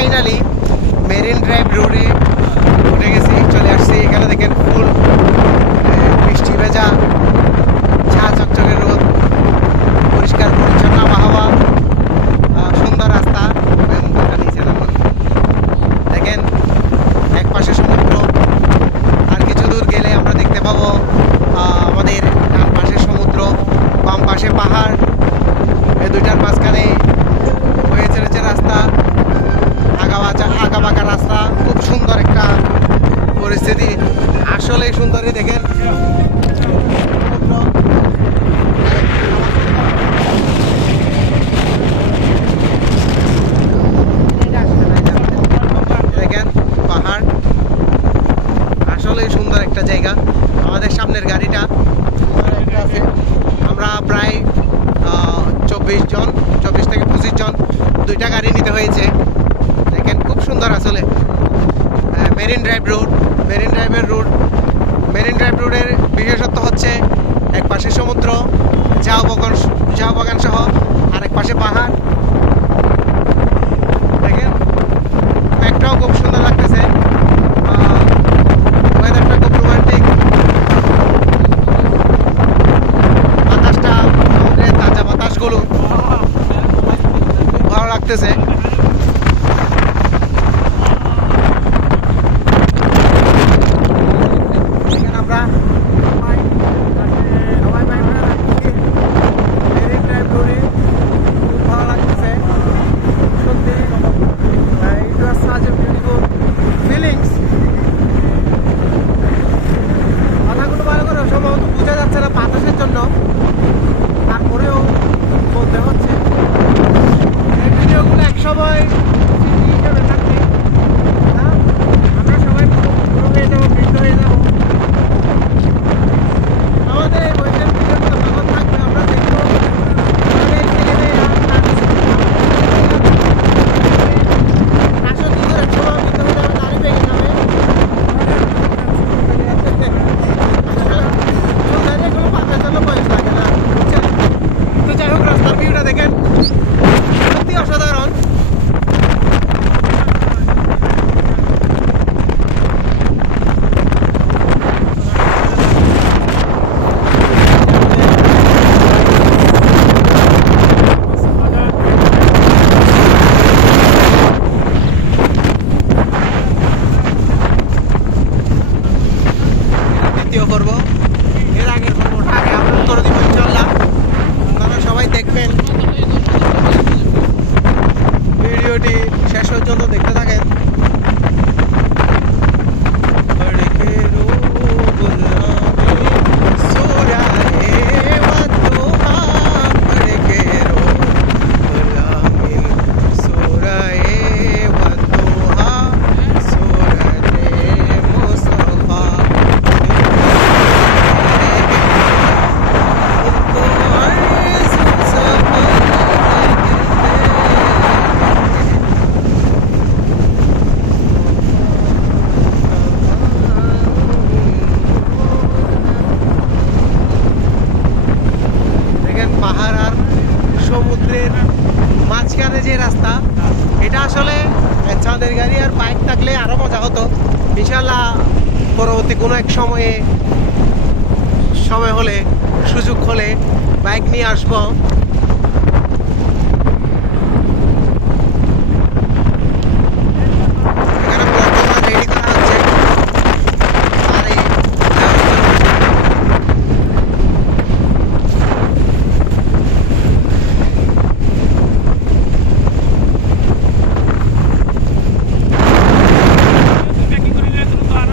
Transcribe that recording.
Finally marine drive রোডে উঠে গেছি, চলে আসছি। এখানে দেখেন ফুল বৃষ্টি ভেজা, ঝা চকচকে রোদ, পরিষ্কার পরিচ্ছন্ন আবহাওয়া, সুন্দর রাস্তা। নিচে নামুন, দেখেন এক পাশে সমুদ্র, আর কিছু দূর গেলে আমরা দেখতে পাবো আমাদের ডান পাশে সমুদ্র, বাম পাশে পাহাড়। এই দুইটার মাঝখানে হয়েছে রয়েছে রাস্তা, আঁকা রাস্তা। খুব সুন্দর একটা পরিস্থিতি, আসলেই সুন্দরই। দেখেন দেখেন পাহাড়, আসলেই সুন্দর একটা জায়গা। আমাদের সামনের গাড়িটা আছে, আমরা প্রায় 24 থেকে 25 জন, দুইটা গাড়ি নিতে হয়েছে। দেখেন খুব সুন্দর আসলে মেরিন ড্রাইভ রোডের বিশেষত্ব হচ্ছে এক পাশে সমুদ্র, ঝাউ বাগান সহ, আর এক পাশে পাহাড়। দেখেন ব্যাগটাও খুব সুন্দর লাগতেছে, ওয়েদারটা খুব রোমান্টিক, বাতাসটা, সমুদ্রের তাজা বাতাসগুলো খুব ভালো লাগতেছে। ভিডিওটি শেষ পর্যন্ত দেখতে থাকেন। পাহাড় আর সমুদ্রের মাঝখানে যে রাস্তা, এটা আসলে চাঁদের গাড়ি আর বাইক থাকলে আরো মজা হতো। ইনশাল্লাহ পরবর্তী কোনো এক সময় হলে, সুযোগ হলে বাইক নিয়ে আসবো।